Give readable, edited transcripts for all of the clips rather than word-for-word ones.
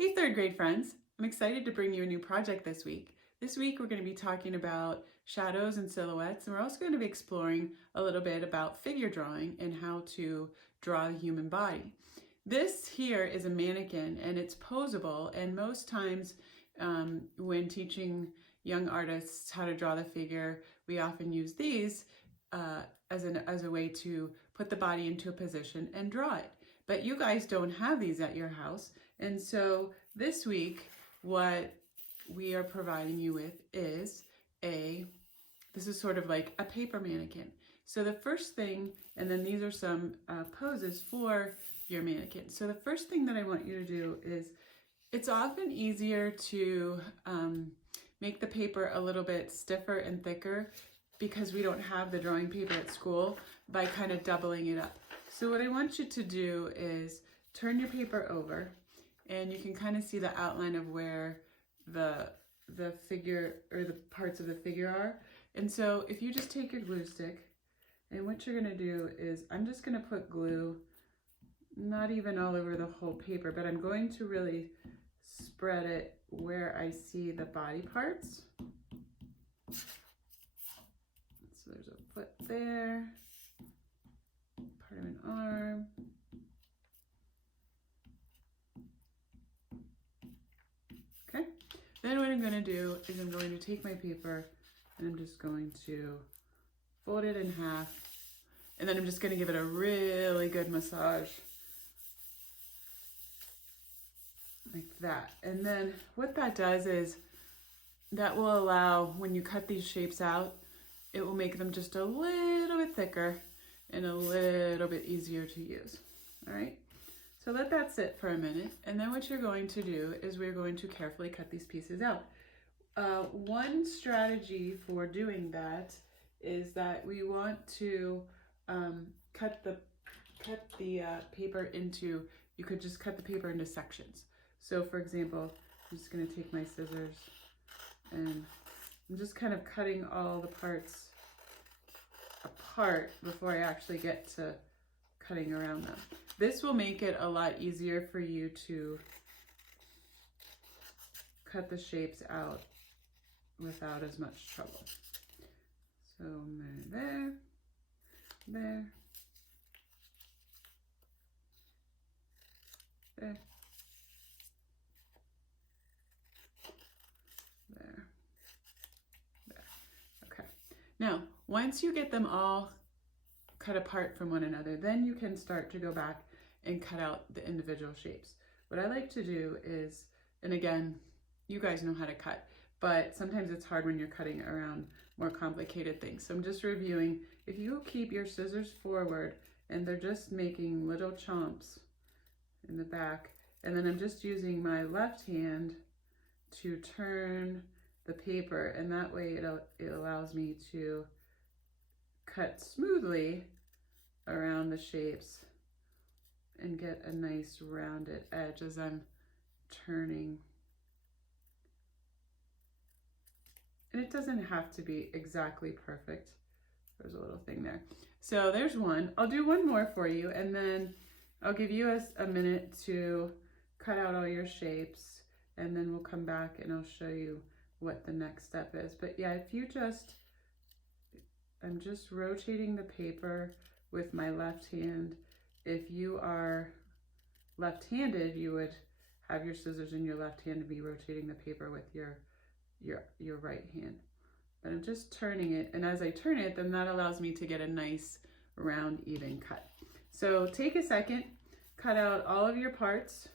Hey, third grade friends. I'm excited to bring you a new project this week. This week we're going to be talking about shadows and silhouettes, and we're also going to be exploring a little bit about figure drawing and how to draw the human body. This here is a mannequin and it's posable, and most times when teaching young artists how to draw the figure, we often use these as a way to put the body into a position and draw it. But you guys don't have these at your house, and so this week what we are providing you with is this is sort of like a paper mannequin. So the first thing, and then these are some poses for your mannequin. So the first thing that I want you to do is, it's often easier to make the paper a little bit stiffer and thicker because we don't have the drawing paper at school, by kind of doubling it up. So what I want you to do is turn your paper over, and you can kind of see the outline of where the figure, or the parts of the figure are. And so if you just take your glue stick, and what you're gonna do is, I'm just gonna put glue, not even all over the whole paper, but I'm going to really spread it where I see the body parts. So there's a foot there, part of an arm. Okay, then what I'm going to do is I'm going to take my paper and I'm just going to fold it in half, and then I'm just going to give it a really good massage like that. And then what that does is that will allow, when you cut these shapes out, it will make them just a little bit thicker and a little bit easier to use. All right, so let that sit for a minute, and then what you're going to do is we're going to carefully cut these pieces out. One strategy for doing that is that we want to cut the paper into, you could just cut the paper into sections. So for example, I'm just going to take my scissors and I'm just kind of cutting all the parts apart before I actually get to cutting around them. This will make it a lot easier for you to cut the shapes out without as much trouble. So there, there, there, there, there. Okay. Now, once you get them all cut apart from one another, then you can start to go back and cut out the individual shapes. What I like to do is, and again, you guys know how to cut, but sometimes it's hard when you're cutting around more complicated things. So I'm just reviewing. If you keep your scissors forward and they're just making little chomps in the back, and then I'm just using my left hand to turn the paper, and that way it allows me to cut smoothly around the shapes and get a nice rounded edge as I'm turning. And it doesn't have to be exactly perfect. There's a little thing there. So there's one. I'll do one more for you, and then I'll give you a minute to cut out all your shapes, and then we'll come back and I'll show you what the next step is. But yeah, if you just, I'm just rotating the paper with my left hand. If you are left-handed, you would have your scissors in your left hand and be rotating the paper with your right hand. But I'm just turning it, and as I turn it, then that allows me to get a nice round, even cut. So take a second, cut out all of your parts,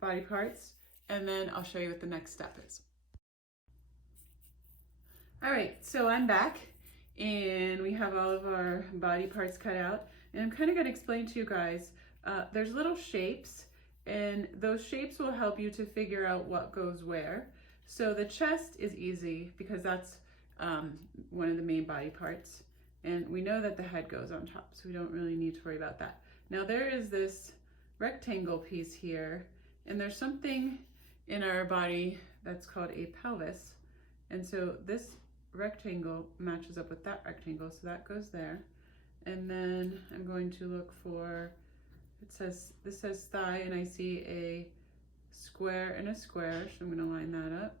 body parts, and then I'll show you what the next step is. All right, so I'm back, and we have all of our body parts cut out, and I'm kind of going to explain to you guys, there's little shapes, and those shapes will help you to figure out what goes where. So the chest is easy because that's one of the main body parts, and we know that the head goes on top, so we don't really need to worry about that. Now there is this rectangle piece here, and there's something in our body that's called a pelvis, and so this rectangle matches up with that rectangle, so that goes there. And then I'm going to look for, this says thigh, and I see a square and a square, so I'm going to line that up.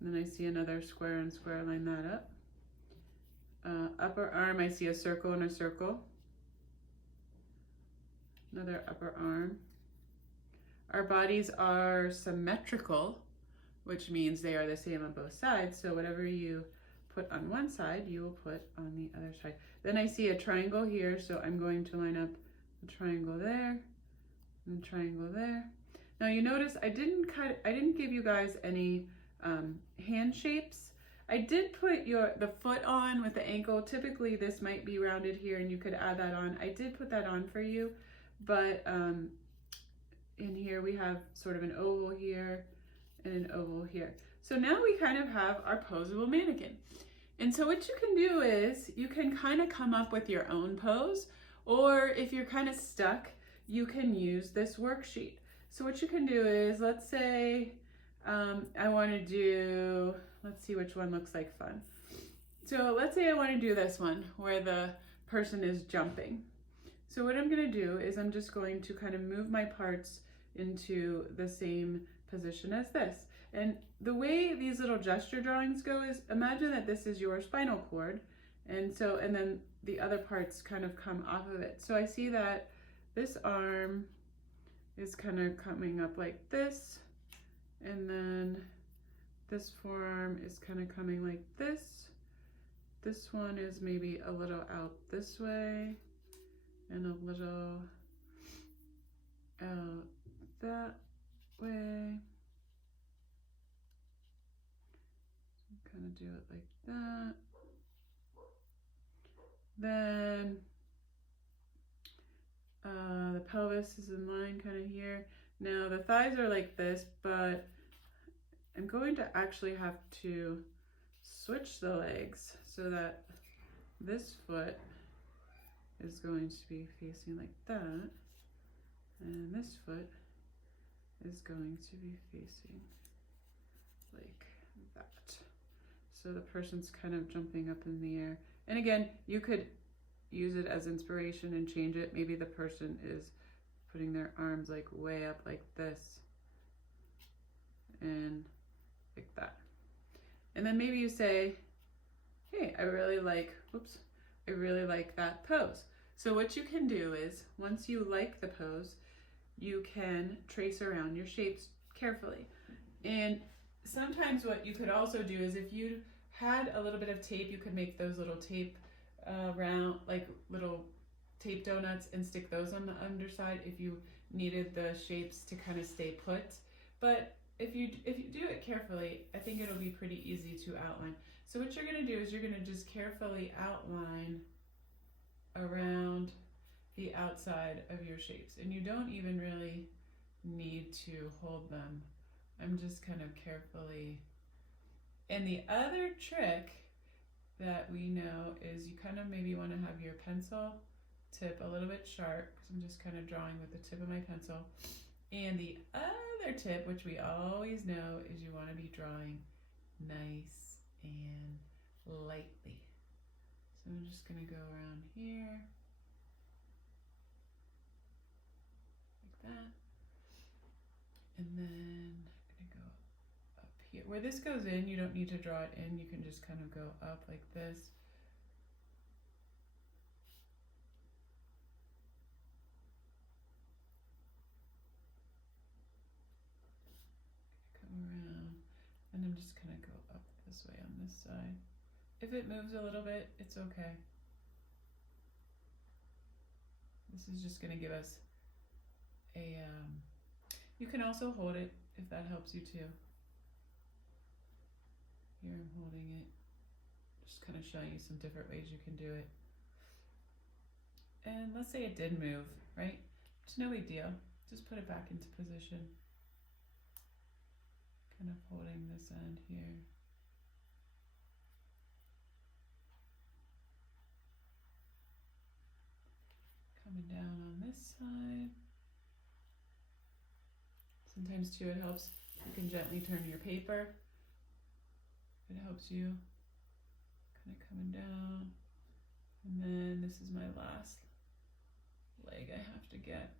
And then I see another square and square, line that up. Upper arm, I see a circle and a circle. Another upper arm. Our bodies are symmetrical, which means they are the same on both sides. So whatever you put on one side, you will put on the other side. Then I see a triangle here, so I'm going to line up a triangle there and a triangle there. Now you notice I didn't give you guys any hand shapes. I did put the foot on with the ankle. Typically this might be rounded here and you could add that on. I did put that on for you, but in here we have sort of an oval here and an oval here. So now we kind of have our posable mannequin. And so what you can do is you can kind of come up with your own pose, or if you're kind of stuck, you can use this worksheet. So what you can do is, let's say I want to do, let's see which one looks like fun. So let's say I want to do this one where the person is jumping. So what I'm going to do is I'm just going to kind of move my parts into the same position as this. And the way these little gesture drawings go is, imagine that this is your spinal cord, and then the other parts kind of come off of it. So I see that this arm is kind of coming up like this, and then this forearm is kind of coming like this. This one is maybe a little out this way, and a little out that way. Kind of do it like that. Then the pelvis is in line kind of here. Now the thighs are like this, but I'm going to actually have to switch the legs so that this foot is going to be facing like that, and this foot is going to be facing like that. So the person's kind of jumping up in the air. And again, you could use it as inspiration and change it. Maybe the person is putting their arms like way up like this and like that. And then maybe you say, hey, I really like that pose. So what you can do is, once you like the pose, you can trace around your shapes carefully. And sometimes what you could also do is, if you had a little bit of tape, you could make those little tape round, like little tape donuts, and stick those on the underside if you needed the shapes to kind of stay put. But if you do it carefully, I think it'll be pretty easy to outline. So what you're going to do is you're going to just carefully outline around the outside of your shapes, and you don't even really need to hold them. I'm just kind of carefully. And the other trick that we know is you kind of maybe want to have your pencil tip a little bit sharp, because I'm just kind of drawing with the tip of my pencil. And the other tip, which we always know, is you want to be drawing nice and lightly. So I'm just going to go around here like that. And then I'm going to go up here. Where this goes in, you don't need to draw it in. You can just kind of go up like this. Come around, and I'm just going to go up this way on this side. If it moves a little bit, it's okay. This is just going to give us a, you can also hold it if that helps you too. Here I'm holding it, just kind of showing you some different ways you can do it. And let's say it did move, right? It's no big deal. Just put it back into position. Kind of holding this end here. Coming down on this side. Sometimes too it helps, you can gently turn your paper. It helps you. Kind of coming down. And then this is my last leg I have to get.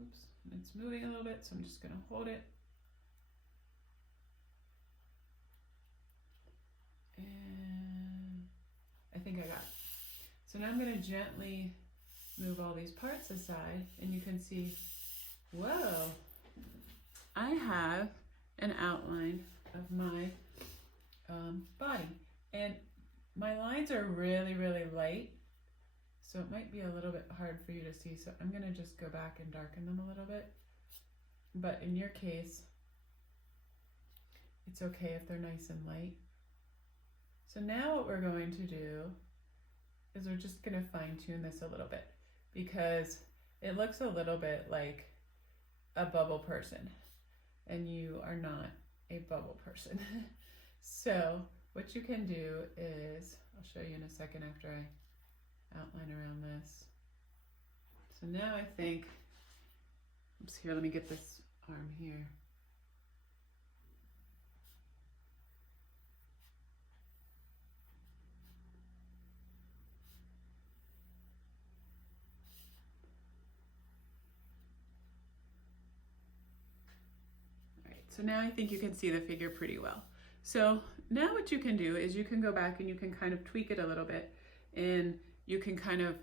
Oops, it's moving a little bit, so I'm just going to hold it. And I think I got it. So now I'm going to gently move all these parts aside, and you can see, whoa, I have an outline of my body. And my lines are really, really light, so it might be a little bit hard for you to see. So I'm going to just go back and darken them a little bit. But in your case, it's okay if they're nice and light. So now what we're going to do is we're just going to fine tune this a little bit, because it looks a little bit like a bubble person, and you are not a bubble person. So what you can do is, I'll show you in a second after I outline around this. So now I think, oops, here, let me get this arm here. All right, so now I think you can see the figure pretty well. So now what you can do is you can go back and you can kind of tweak it a little bit, and you can kind of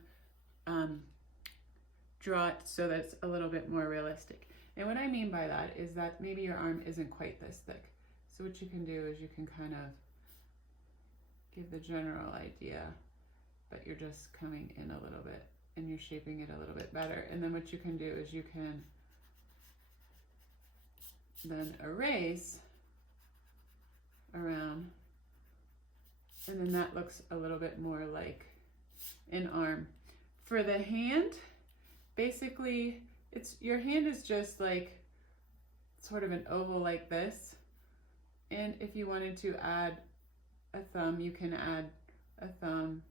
draw it so that it's a little bit more realistic. And what I mean by that is that maybe your arm isn't quite this thick. So what you can do is you can kind of give the general idea, but you're just coming in a little bit and you're shaping it a little bit better. And then what you can do is you can then erase around, and then that looks a little bit more like an arm. For the hand, basically your hand is just like sort of an oval like this, and if you wanted to add a thumb, you can add a thumb,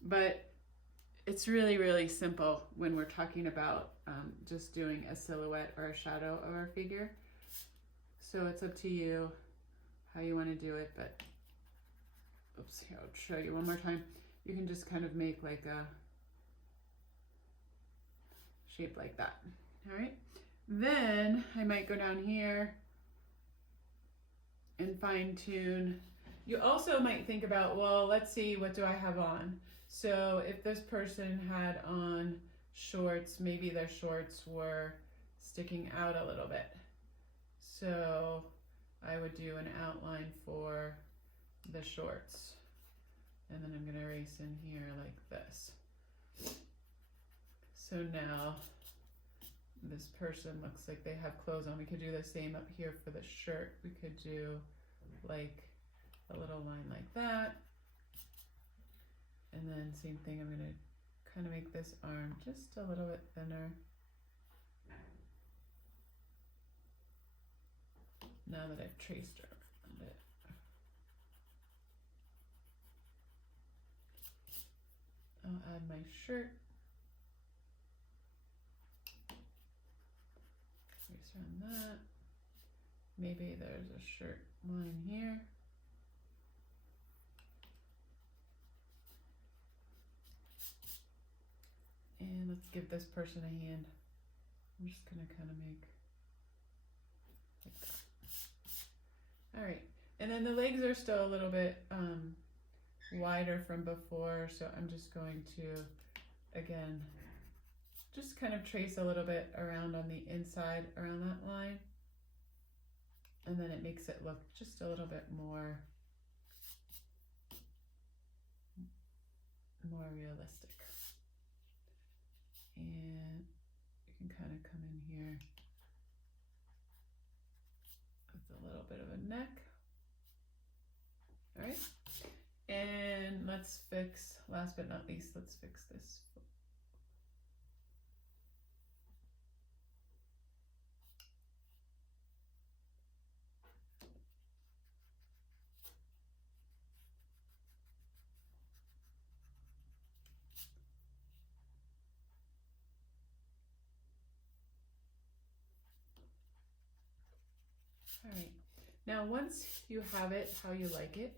but it's really, really simple when we're talking about just doing a silhouette or a shadow of our figure. So it's up to you how you want to do it, but oops, here, I'll show you one more time. You can just kind of make like a shape like that. All right, then I might go down here and fine tune. You also might think about, well, let's see, what do I have on? So if this person had on shorts, maybe their shorts were sticking out a little bit. So I would do an outline for the shorts, and then I'm going to erase in here like this. So now this person looks like they have clothes on. We could do the same up here for the shirt. We could do like a little line like that. And then same thing, I'm going to kind of make this arm just a little bit thinner. Now that I've traced around it. I'll add my shirt. Trace around that. Maybe there's a shirt line here. And let's give this person a hand. I'm just gonna kind of make like that. All right, and then the legs are still a little bit wider from before, so I'm just going to, again, just kind of trace a little bit around on the inside around that line, and then it makes it look just a little bit more realistic. And you can kind of come in here with a little bit of a neck. All right, and let's fix, last but not least, let's fix this. All right, now once you have it how you like it,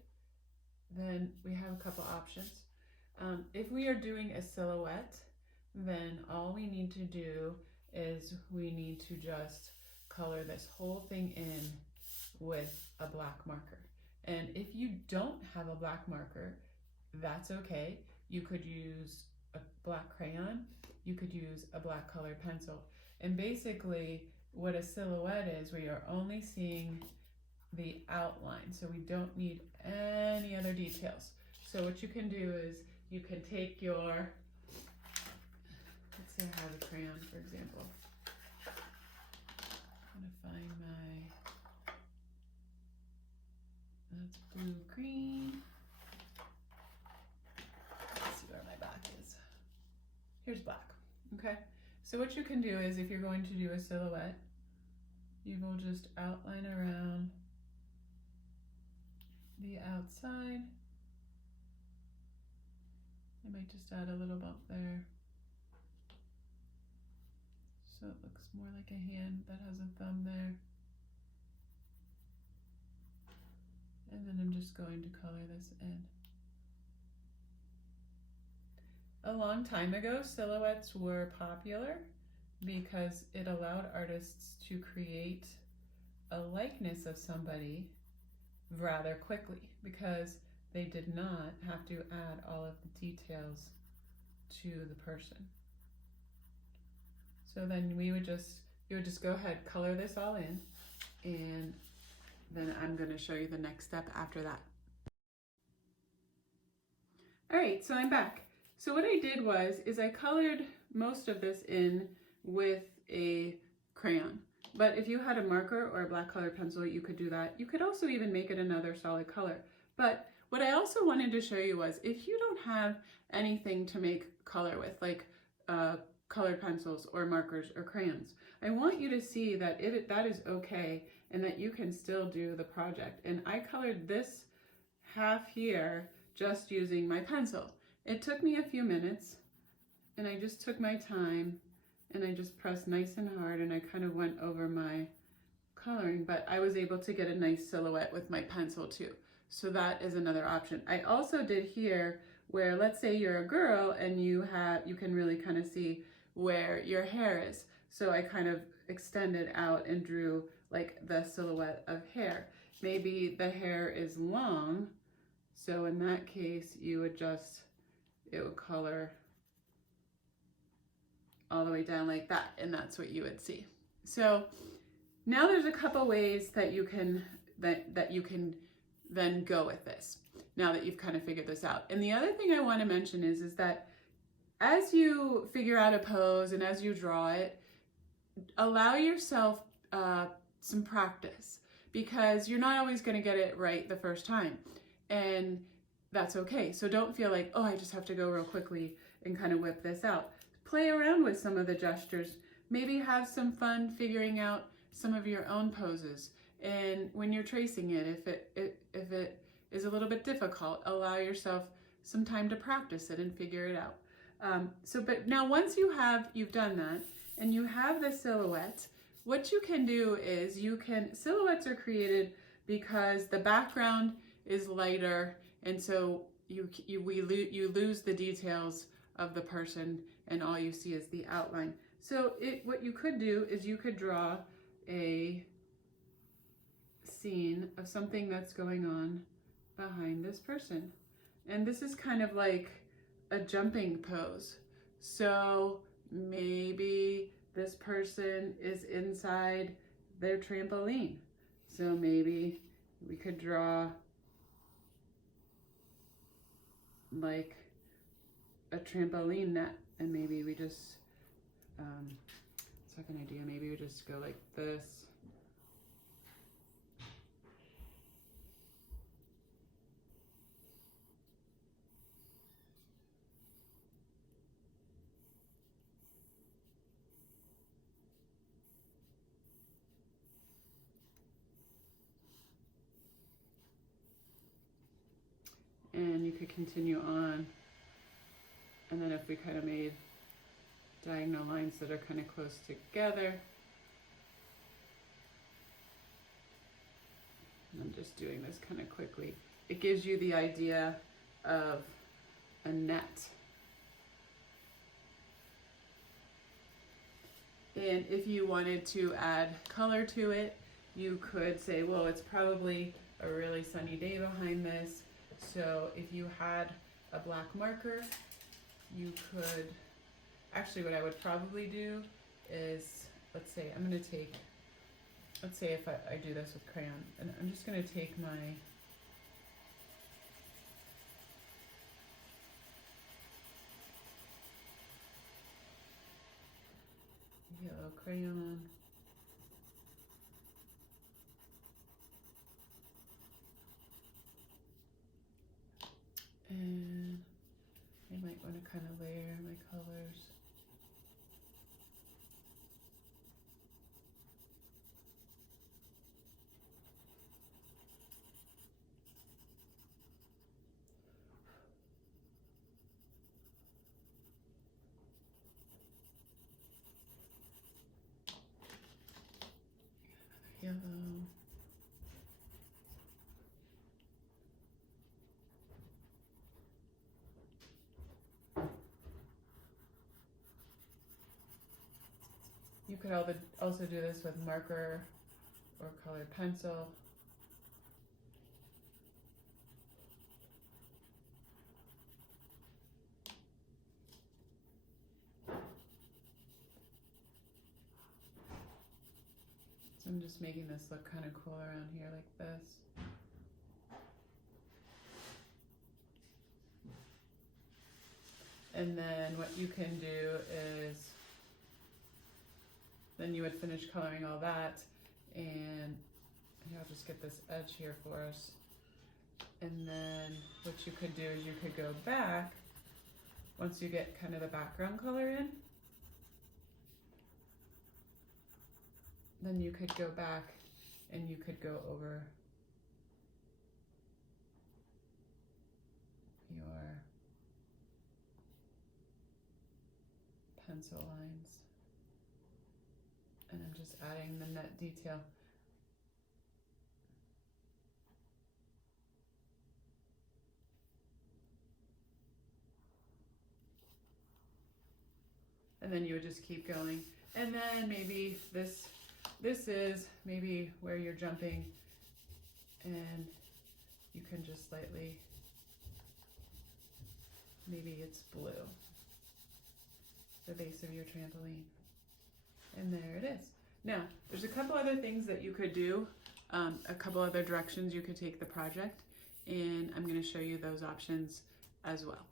then we have a couple options. If we are doing a silhouette, then all we need to do is we need to just color this whole thing in with a black marker. And if you don't have a black marker, that's okay. You could use a black crayon, you could use a black colored pencil. And basically what a silhouette is, we are only seeing the outline, so we don't need any other details. So what you can do is you can take your, let's say I have a crayon, for example. I'm gonna find that's blue green. Let's see where my black is. Here's black, okay? So what you can do is if you're going to do a silhouette, you will just outline around the outside. I might just add a little bump there, so it looks more like a hand that has a thumb there. And then I'm just going to color this in. A long time ago, silhouettes were popular because it allowed artists to create a likeness of somebody rather quickly, because they did not have to add all of the details to the person. So then you would just go ahead, color this all in, and then I'm going to show you the next step after that. All right, so I'm back. So what I did is I colored most of this in with a crayon. But if you had a marker or a black colored pencil, you could do that. You could also even make it another solid color. But what I also wanted to show you was if you don't have anything to make color with, like colored pencils or markers or crayons, I want you to see that that is okay and that you can still do the project. And I colored this half here just using my pencil. It took me a few minutes, and I just took my time, and I just pressed nice and hard, and I kind of went over my coloring, but I was able to get a nice silhouette with my pencil too. So that is another option. I also did here where, let's say you're a girl and you can really kind of see where your hair is. So I kind of extended out and drew like the silhouette of hair. Maybe the hair is long, so in that case you would it would color all the way down like that, and that's what you would see. So now there's a couple ways that you can then go with this, now that you've kind of figured this out. And the other thing I want to mention is that as you figure out a pose and as you draw it, allow yourself some practice, because you're not always going to get it right the first time, and that's okay. So don't feel like, oh, I just have to go real quickly and kind of whip this out. Play around with some of the gestures. Maybe have some fun figuring out some of your own poses. And when you're tracing it, if it is a little bit difficult, allow yourself some time to practice it and figure it out. But now once you've done that and you have the silhouette, what you can do is silhouettes are created because the background is lighter, and so you lose the details of the person and all you see is the outline. So what you could do is you could draw a scene of something that's going on behind this person. And this is kind of like a jumping pose. So maybe this person is inside their trampoline. So maybe we could draw like a trampoline net, and maybe we just, second idea, maybe we just go like this. And you could continue on. And then if we kind of made diagonal lines that are kind of close together. And I'm just doing this kind of quickly. It gives you the idea of a net. And if you wanted to add color to it, you could say, well, it's probably a really sunny day behind this. So if you had a black marker, you could, actually what I would probably do is, let's say if I do this with crayon, and I'm just gonna take my yellow crayon, and I might want to kind of layer my colors. Yellow. You could also do this with marker or colored pencil. So I'm just making this look kind of cool around here like this. And then what you can do is, then you would finish coloring all that, and I'll just get this edge here for us. And then what you could do is you could go back, once you get kind of the background color in, then you could go back and you could go over your pencil lines. And I'm just adding the net detail. And then you would just keep going. And then maybe this is maybe where you're jumping, and you can just slightly, maybe it's blue, the base of your trampoline. And there it is. Now, there's a couple other things that you could do, a couple other directions you could take the project, and I'm going to show you those options as well.